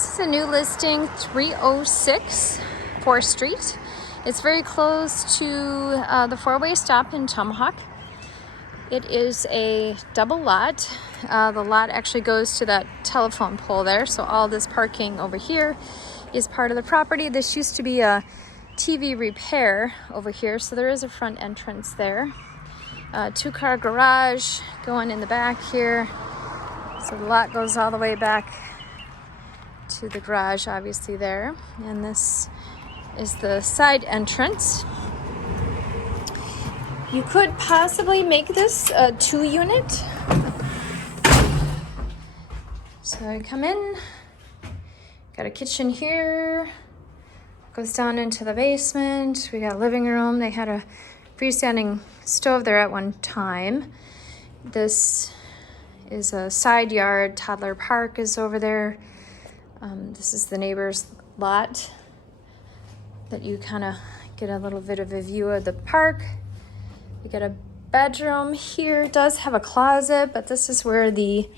This is a new listing, 306 4th Street. It's very close to the four-way stop in Tomahawk. It is a double lot. The lot actually goes to that telephone pole there, so all this parking over here is part of the property. This used to be a TV repair over here, so there is a front entrance there. Two-car garage going in the back here. So the lot goes all the way back to the garage, obviously there. And this is the side entrance. You could possibly make this a 2-unit. So you come in, got a kitchen here, goes down into the basement. We got a living room. They had a freestanding stove there at one time. This is a side yard. Toddler park is over there. This is the neighbor's lot that you kind of get a little bit of a view of the park. You get a bedroom here. It does have a closet, but this is where the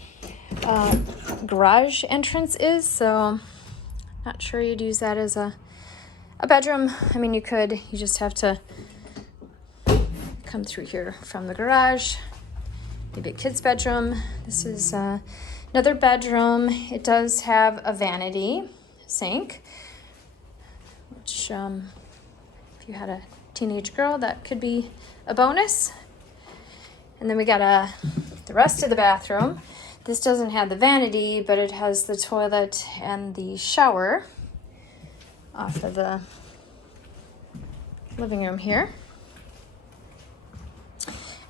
garage entrance is, so not sure you'd use that as a bedroom. I mean, you could. You just have to come through here from the garage. Maybe a kid's bedroom. This is another bedroom. It does have a vanity sink, which if you had a teenage girl, that could be a bonus. And then we got the rest of the bathroom. This doesn't have the vanity, but it has the toilet and the shower off of the living room here.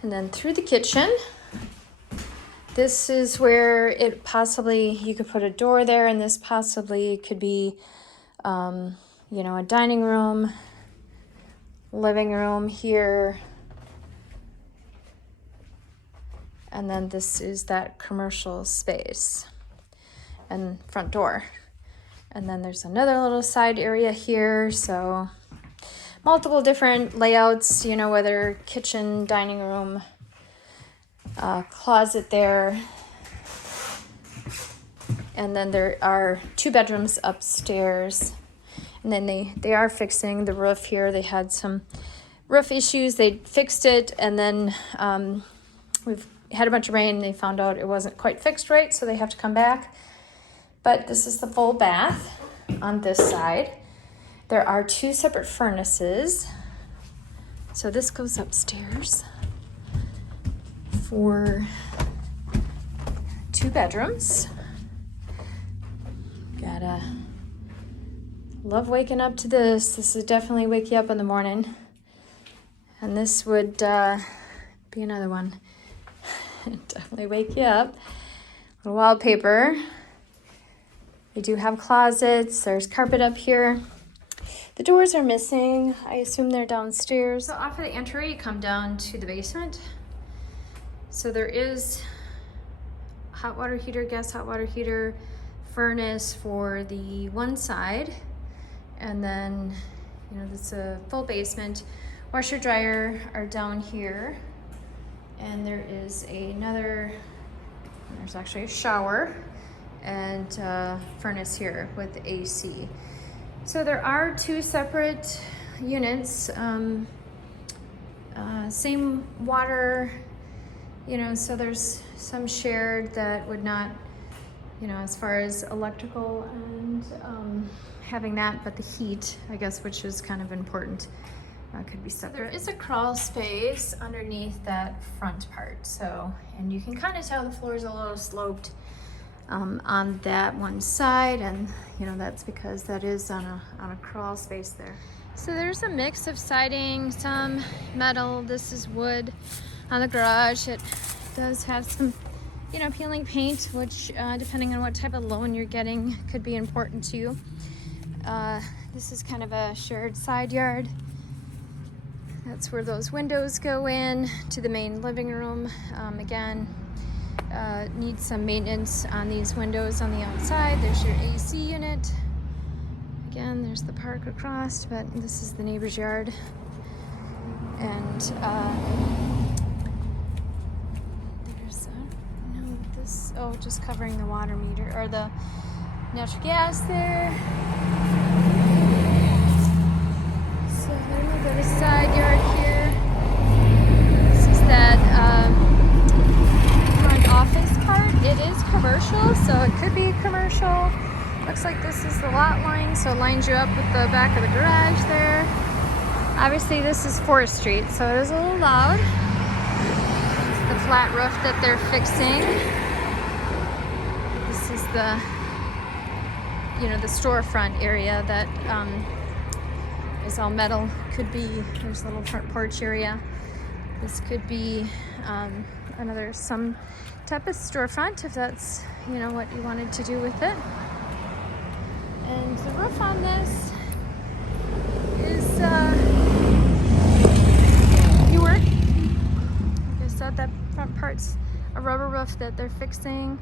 And then through the kitchen, this is where it possibly, you could put a door there, and this possibly could be, you know, a dining room, living room here. And then this is that commercial space and front door. And then there's another little side area here. So multiple different layouts, you know, whether kitchen, dining room, closet there. And then there are 2 bedrooms upstairs. And then they are fixing the roof here. They had some roof issues. They fixed it, and then we've had a bunch of rain. They found out it wasn't quite fixed right, so they have to come back. But this is the full bath on this side. There are 2 separate furnaces. So this goes upstairs for 2 bedrooms. Gotta love waking up to this. This would definitely wake you up in the morning. And this would be another one. Definitely wake you up. Little wallpaper. They do have closets. There's carpet up here. The doors are missing. I assume they're downstairs. So off of the entry, you come down to the basement. So there is hot water heater, gas hot water heater, furnace for the one side. And then, you know, it's a full basement. Washer dryer are down here. And there is there's actually a shower and furnace here with AC. So there are 2 separate units, same water, you know, so there's some shared that would not, you know, as far as electrical and having that, but the heat, I guess, which is kind of important, could be separate. There is a crawl space underneath that front part, so, and you can kind of tell the floor is a little sloped on that one side, and you know that's because that is on a crawl space there. So there's a mix of siding, some metal. This is wood on the garage. It does have some, you know, peeling paint, which depending on what type of loan you're getting could be important to you. This is kind of a shared side yard. That's where those windows go in to the main living room. Again, needs some maintenance on these windows on the outside. There's your AC unit. Again, there's the park across, but this is the neighbor's yard. And there's, no, this, oh, just covering the water meter, or the natural gas there. So there's a little bit of side yard here. This is that front office part. It is commercial, so it could be commercial. Looks like this is the lot line, so it lines you up with the back of the garage there. Obviously this is 4th Street, so it is a little loud. It's the flat roof that they're fixing. This is the, you know, the storefront area that is all metal. Could be, there's a little front porch area. This could be some type of storefront, if that's, you know, what you wanted to do with it. And the roof on this is newer. Like I said, that front part's a rubber roof that they're fixing.